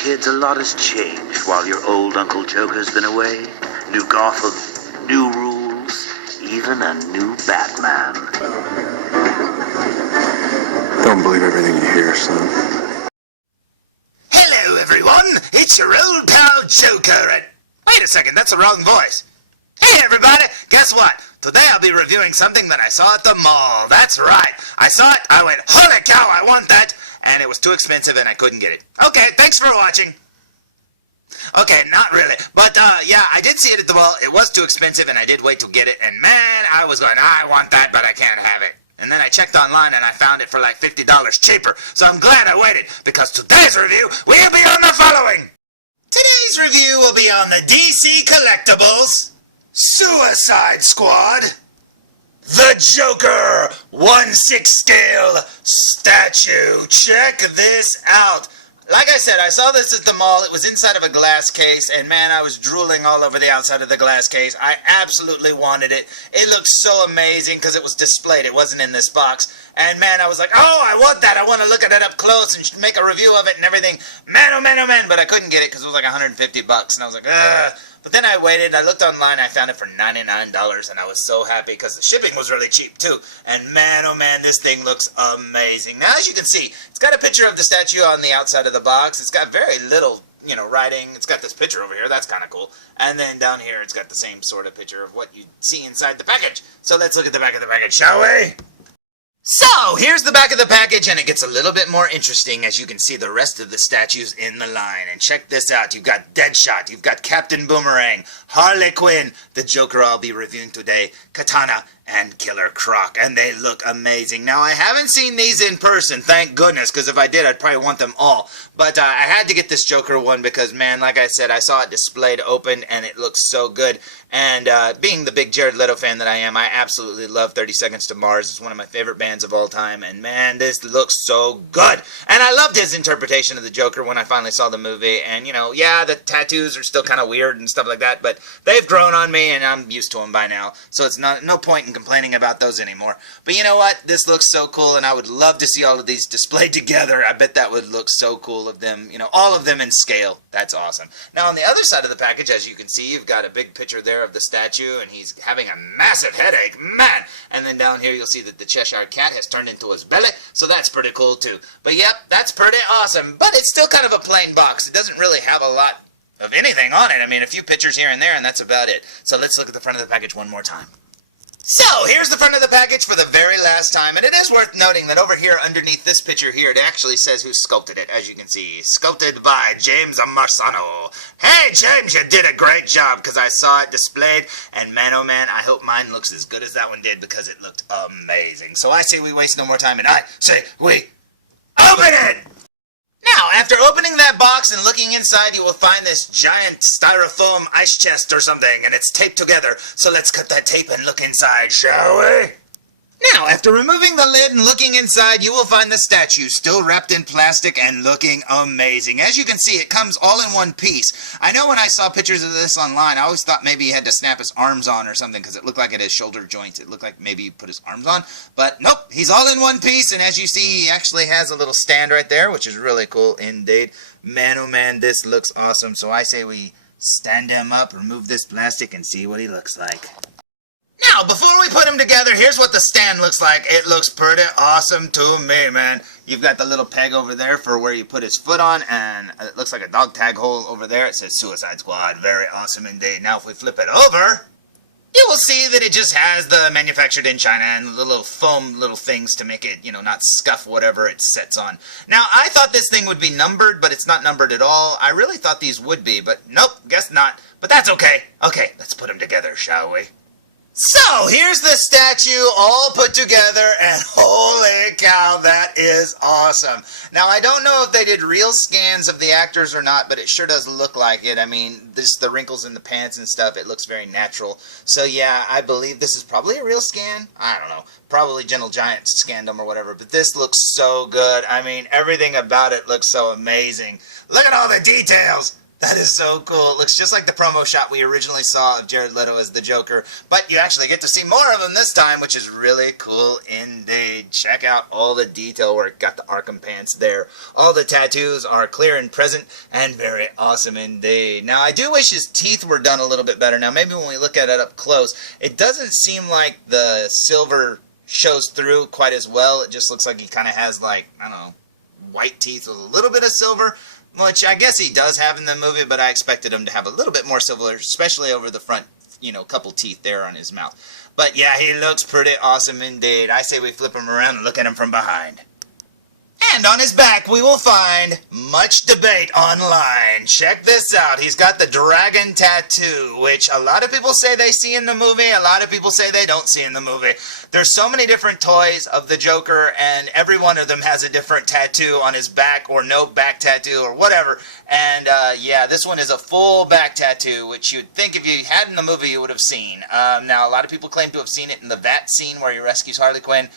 kids, a lot has changed while your old Uncle Joker's been away. New Gotham, new rules, even a new Batman. Don't believe everything you hear, son. Hello, everyone. It's your old pal Joker and... Wait a second, that's the wrong voice. Hey, everybody. Guess what? Today I'll be reviewing something that I saw at the mall. That's right. I saw it, I went, holy cow, I want that. And it was too expensive and I couldn't get it. Okay, thanks for watching. Okay, not really. But, yeah, I did see it at the mall. It was too expensive and I did wait to get it. And man, I was going, I want that, but I can't have it. And then I checked online and I found it for like $50 cheaper. So I'm glad I waited, because today's review will be on the following. Today's review will be on the DC Collectibles Suicide Squad, the Joker 1/6 scale statue. Check this out. Like I said, I saw this at the mall. It was inside of a glass case, and man, I was drooling all over the outside of the glass case. I absolutely wanted it. It looked so amazing because it was displayed. It wasn't in this box. And man, I was like, oh, I want that. I want to look at it up close and make a review of it and everything. Man, oh man, oh man. But I couldn't get it because it was like $150. And I was like, ugh. But then I waited, I looked online, I found it for $99, and I was so happy because the shipping was really cheap too. And man, oh man, this thing looks amazing. Now, as you can see, it's got a picture of the statue on the outside of the box. It's got very little, writing. It's got this picture over here, that's kind of cool. And then down here, it's got the same sort of picture of what you see inside the package. So let's look at the back of the package, shall we? So, here's the back of the package, and it gets a little bit more interesting as you can see the rest of the statues in the line. And check this out. You've got Deadshot, you've got Captain Boomerang, Harley Quinn, the Joker I'll be reviewing today, Katana, and Killer Croc, and they look amazing. Now, I haven't seen these in person, thank goodness, because if I did, I'd probably want them all. But I had to get this Joker one because, man, like I said, I saw it displayed open, and it looks so good. And being the big Jared Leto fan that I am, I absolutely love 30 Seconds to Mars. It's one of my favorite bands of all time, and man, this looks so good. And I loved his interpretation of the Joker when I finally saw the movie. And, yeah, the tattoos are still kind of weird and stuff like that, but they've grown on me, and I'm used to them by now. So it's no point in complaining about those anymore. But you know what? This looks so cool, and I would love to see all of these displayed together. I bet that would look so cool of them, all of them in scale. That's awesome. Now, on the other side of the package, as you can see, you've got a big picture there of the statue, and he's having a massive headache, man! And then down here, you'll see that the Cheshire Cat has turned into his belly, so that's pretty cool, too. But yep, that's pretty awesome. But it's still kind of a plain box. It doesn't really have a lot of anything on it. I mean, a few pictures here and there, and that's about it. So let's look at the front of the package one more time. So, here's the front of the package for the very last time, and it is worth noting that over here, underneath this picture here, it actually says who sculpted it, as you can see. Sculpted by James Marsano. Hey, James, you did a great job, because I saw it displayed, and man, oh man, I hope mine looks as good as that one did, because it looked amazing. So I say we waste no more time, and I say we open it! Now, after opening that box and looking inside, you will find this giant styrofoam ice chest or something, and it's taped together. So let's cut that tape and look inside, shall we? Now, after removing the lid and looking inside, you will find the statue still wrapped in plastic and looking amazing. As you can see, it comes all in one piece. I know when I saw pictures of this online, I always thought maybe he had to snap his arms on or something because it looked like it has shoulder joints. It looked like maybe he put his arms on, but nope, he's all in one piece, and as you see, he actually has a little stand right there, which is really cool indeed. Man, oh man, this looks awesome, so I say we stand him up, remove this plastic, and see what he looks like. Now, before we put them together, here's what the stand looks like. It looks pretty awesome to me, man. You've got the little peg over there for where you put his foot on, and it looks like a dog tag hole over there. It says Suicide Squad. Very awesome indeed. Now, if we flip it over, you will see that it just has the manufactured in China and the little foam little things to make it, not scuff whatever it sets on. Now, I thought this thing would be numbered, but it's not numbered at all. I really thought these would be, but nope, guess not. But that's okay. Okay, let's put them together, shall we? So, here's the statue all put together, and holy cow, that is awesome. Now, I don't know if they did real scans of the actors or not, but it sure does look like it. I mean, the wrinkles in the pants and stuff, it looks very natural. So, yeah, I believe this is probably a real scan. I don't know. Probably Gentle Giant scanned them or whatever, but this looks so good. I mean, everything about it looks so amazing. Look at all the details. That is so cool. It looks just like the promo shot we originally saw of Jared Leto as the Joker, but you actually get to see more of him this time, which is really cool indeed. Check out all the detail work. Got the Arkham pants there. All the tattoos are clear and present and very awesome indeed. Now, I do wish his teeth were done a little bit better. Now, maybe when we look at it up close, it doesn't seem like the silver shows through quite as well. It just looks like he kind of has, like, I don't know, white teeth with a little bit of silver, which I guess he does have in the movie, but I expected him to have a little bit more silver, especially over the front, couple teeth there on his mouth. But yeah, he looks pretty awesome indeed. I say we flip him around and look at him from behind. And on his back, we will find much debate online. Check this out. He's got the dragon tattoo, which a lot of people say they see in the movie. A lot of people say they don't see in the movie. There's so many different toys of the Joker, and every one of them has a different tattoo on his back, or no back tattoo, or whatever. And yeah, this one is a full back tattoo, which you'd think if you had in the movie you would have seen. Now, a lot of people claim to have seen it in the Vat scene where he rescues Harley Quinn.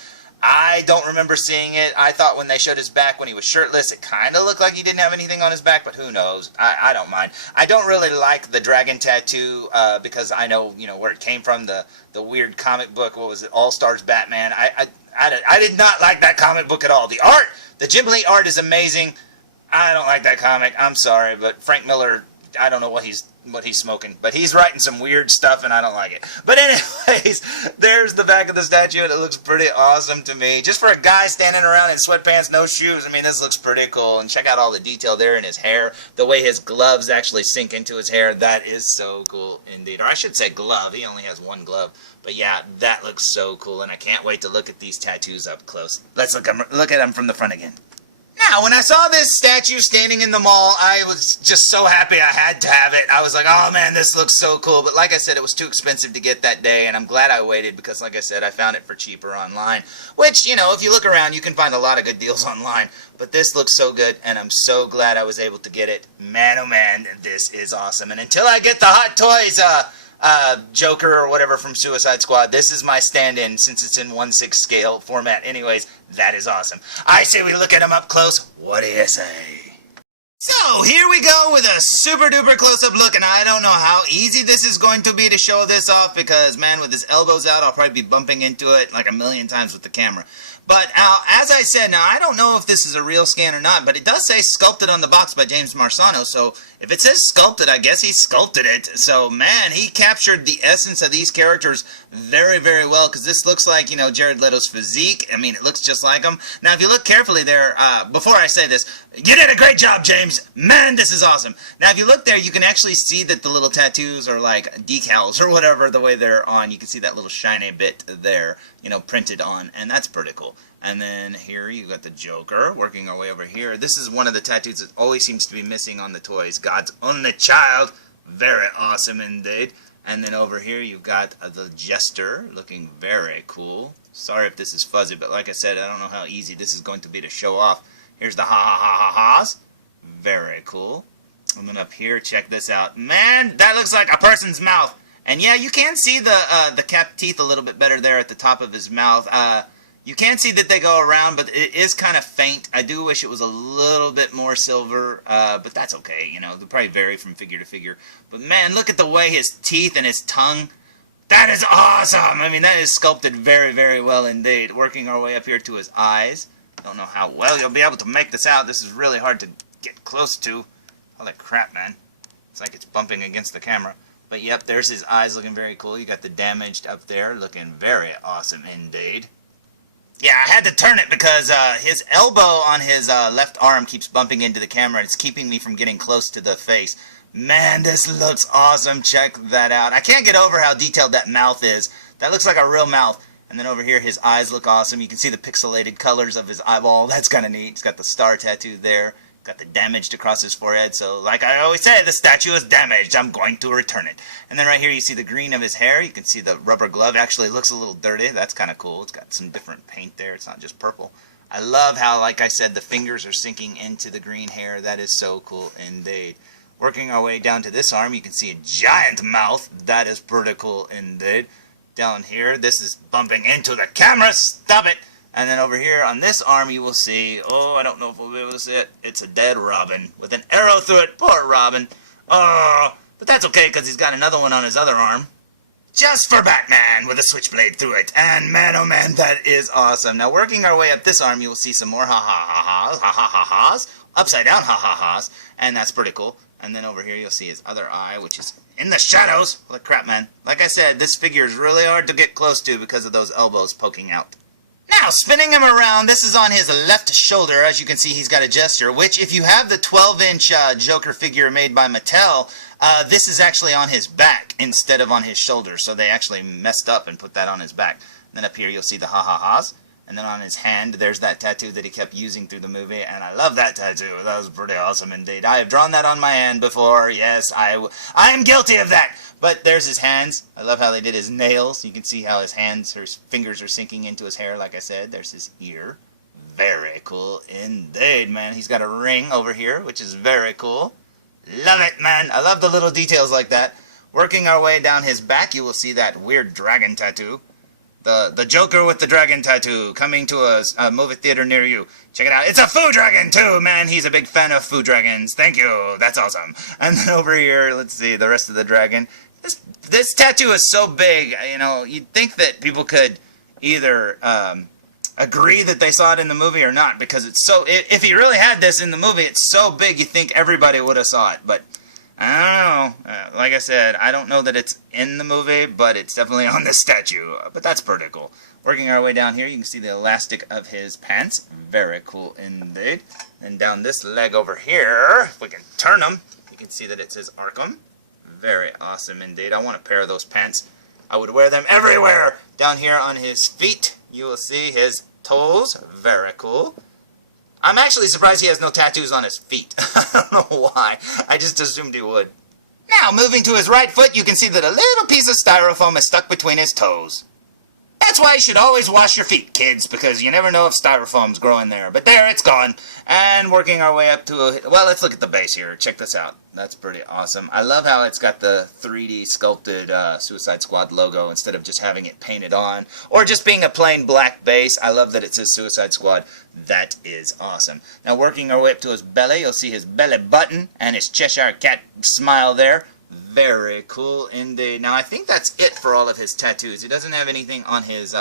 I don't remember seeing it. I thought when they showed his back when he was shirtless, it kind of looked like he didn't have anything on his back, but who knows? I don't mind. I don't really like the dragon tattoo because I know, where it came from, the weird comic book, what was it, All-Stars Batman. I did not like that comic book at all. The art, the Jim Lee art is amazing. I don't like that comic. I'm sorry, but Frank Miller, I don't know what he's smoking, but he's writing some weird stuff and I don't like it. But anyways, there's the back of the statue and it looks pretty awesome to me. Just for a guy standing around in sweatpants, no shoes, I mean, this looks pretty cool. And check out all the detail there in his hair, the way his gloves actually sink into his hair. That is so cool indeed. Or I should say glove, he only has one glove. But yeah, that looks so cool and I can't wait to look at these tattoos up close. Let's look at them from the front again. Now, when I saw this statue standing in the mall, I was just so happy I had to have it. I was like, oh man, this looks so cool. But like I said, it was too expensive to get that day, and I'm glad I waited because, like I said, I found it for cheaper online. Which, if you look around, you can find a lot of good deals online. But this looks so good, and I'm so glad I was able to get it. Man, oh man, this is awesome. And until I get the Hot Toys, Joker or whatever from Suicide Squad, this is my stand-in since it's in 1/6 scale format. Anyways, that is awesome. I say we look at him up close. What do you say? So, here we go with a super duper close-up look, and I don't know how easy this is going to be to show this off because, man, with his elbows out, I'll probably be bumping into it like a million times with the camera. But as I said, now I don't know if this is a real scan or not, but it does say sculpted on the box by James Marsano, so if it says sculpted, I guess he sculpted it. So man, he captured the essence of these characters very, very well, because this looks like, Jared Leto's physique. I mean, it looks just like him. Now, if you look carefully there, before I say this, you did a great job, James! Man, this is awesome! Now, if you look there, you can actually see that the little tattoos are like decals or whatever, the way they're on. You can see that little shiny bit there, printed on, and that's pretty cool. And then here you got the Joker, working our way over here. This is one of the tattoos that always seems to be missing on the toys. God's only child. Very awesome indeed. And then over here you've got the Jester, looking very cool. Sorry if this is fuzzy, but like I said, I don't know how easy this is going to be to show off. Here's the ha-ha-ha-ha-ha's. Very cool. And then up here, check this out. Man, that looks like a person's mouth. And yeah, you can see the capped teeth a little bit better there at the top of his mouth. You can see that they go around, but it is kind of faint. I do wish it was a little bit more silver, but that's okay. They'll probably vary from figure to figure. But man, look at the way his teeth and his tongue. That is awesome! I mean, that is sculpted very, very well indeed. Working our way up here to his eyes. Don't know how well you'll be able to make this out. This is really hard to get close to. Holy crap, man. It's like it's bumping against the camera. But yep, there's his eyes looking very cool. You got the damaged up there looking very awesome indeed. Yeah, I had to turn it because his elbow on his left arm keeps bumping into the camera. It's keeping me from getting close to the face. Man, this looks awesome. Check that out. I can't get over how detailed that mouth is. That looks like a real mouth. And then over here, his eyes look awesome. You can see the pixelated colors of his eyeball. That's kind of neat. He's got the star tattoo there. Got the damaged across his forehead. So, like I always say, the statue is damaged. I'm going to return it. And then right here, you see the green of his hair. You can see the rubber glove. Actually, looks a little dirty. That's kind of cool. It's got some different paint there. It's not just purple. I love how, like I said, the fingers are sinking into the green hair. That is so cool indeed. Working our way down to this arm, you can see a giant mouth. That is pretty cool indeed. Down here, this is bumping into the camera. Stop it! And then over here on this arm you will see, oh, I don't know if we'll be able to see it. It's a dead robin with an arrow through it. Poor robin. Oh, but that's okay because he's got another one on his other arm. Just for Batman with a switchblade through it. And man, oh man, that is awesome. Now working our way up this arm, you will see some more ha-ha-ha-ha's, upside down ha-ha-ha's, and that's pretty cool. And then over here you'll see his other eye, which is in the shadows. Holy crap, man. Like I said, this figure is really hard to get close to because of those elbows poking out. Now, spinning him around, this is on his left shoulder. As you can see, he's got a gesture, which if you have the 12-inch Joker figure made by Mattel, this is actually on his back instead of on his shoulder. So they actually messed up and put that on his back. And then up here, you'll see the ha-ha-ha's. And then on his hand, there's that tattoo that he kept using through the movie. And I love that tattoo. That was pretty awesome indeed. I have drawn that on my hand before. Yes, I am guilty of that. But there's his hands. I love how they did his nails. You can see how his hands, his fingers are sinking into his hair, like I said. There's his ear. Very cool indeed, man. He's got a ring over here, which is very cool. Love it, man. I love the little details like that. Working our way down his back, you will see that weird dragon tattoo. The Joker with the dragon tattoo coming to a movie theater near you. Check it out. It's a Foo Dragon too, man. He's a big fan of Foo Dragons. Thank you. That's awesome. And then over here, let's see the rest of the dragon. This tattoo is so big, you know, you'd think that people could either agree that they saw it in the movie or not, because it's so, if he really had this in the movie, it's so big you think everybody would have saw it, but I don't know. Like I said, I don't know that it's in the movie, but it's definitely on this statue, but that's pretty cool. Working our way down here, you can see the elastic of his pants. Very cool indeed. And down this leg over here, if we can turn them, you can see that it says Arkham. Very awesome indeed. I want a pair of those pants. I would wear them everywhere. Down here on his feet, you will see his toes. Very cool. I'm actually surprised he has no tattoos on his feet. I don't know why. I just assumed he would. Now, moving to his right foot, you can see that a little piece of styrofoam is stuck between his toes. That's why you should always wash your feet, kids, because you never know if styrofoam's growing there. But there, it's gone. And working our way up to well, let's look at the base here. Check this out. That's pretty awesome. I love how it's got the 3D sculpted Suicide Squad logo instead of just having it painted on. Or just being a plain black base. I love that it says Suicide Squad. That is awesome. Now, working our way up to his belly, you'll see his belly button and his Cheshire Cat smile there. Very cool indeed. Now, I think that's it for all of his tattoos. He doesn't have anything on his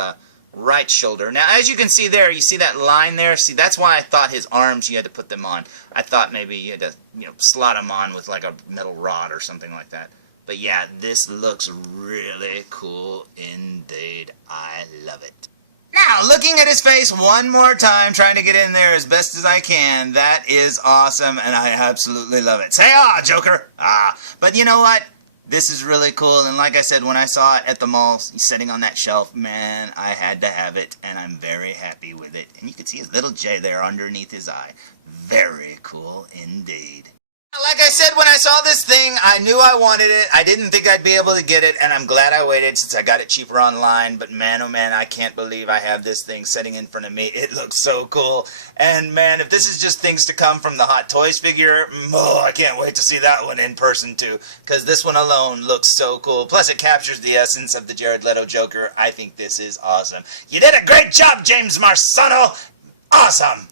right shoulder. Now, as you can see there, you see that line there? See, that's why I thought his arms, you had to put them on. I thought maybe you had to, slot them on with like a metal rod or something like that. But yeah, this looks really cool indeed. I love it. Now, looking at his face one more time, trying to get in there as best as I can. That is awesome, and I absolutely love it. Say ah, Joker! Ah. But you know what? This is really cool, and like I said, when I saw it at the mall, sitting on that shelf, man, I had to have it, and I'm very happy with it. And you can see his little J there underneath his eye. Very cool indeed. Like I said, when I saw this thing, I knew I wanted it. I didn't think I'd be able to get it, and I'm glad I waited since I got it cheaper online. But man, oh man, I can't believe I have this thing sitting in front of me. It looks so cool. And man, if this is just things to come from the Hot Toys figure, I can't wait to see that one in person too. Because this one alone looks so cool. Plus, it captures the essence of the Jared Leto Joker. I think this is awesome. You did a great job, James Marsano. Awesome.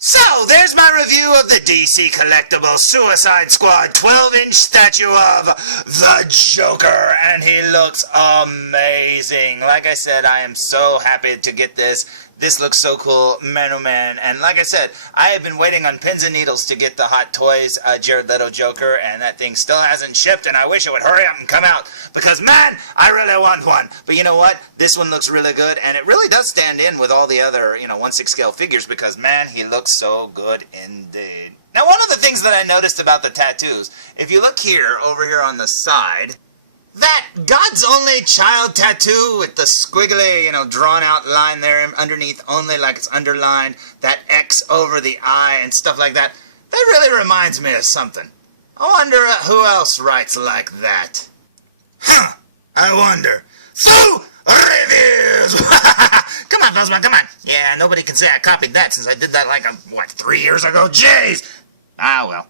So, there's my review of the DC Collectibles Suicide Squad 12-inch statue of the Joker, and he looks amazing. Like I said, I am so happy to get this. This looks so cool, man oh man. And like I said, I have been waiting on pins and needles to get the Hot Toys Jared Leto Joker, and that thing still hasn't shipped, and I wish it would hurry up and come out, because man, I really want one. But you know what? This one looks really good, and it really does stand in with all the other, 1/6 scale figures, because man, he looks so good indeed. Now, one of the things that I noticed about the tattoos, if you look here, over here on the side, that God's Only Child tattoo with the squiggly, drawn out line there underneath, only like it's underlined, that X over the I and stuff like that, that really reminds me of something. I wonder who else writes like that. Huh, I wonder. So, reviews! Come on, felzbug, come on. Yeah, nobody can say I copied that since I did that 3 years ago. Jeez! Ah, well.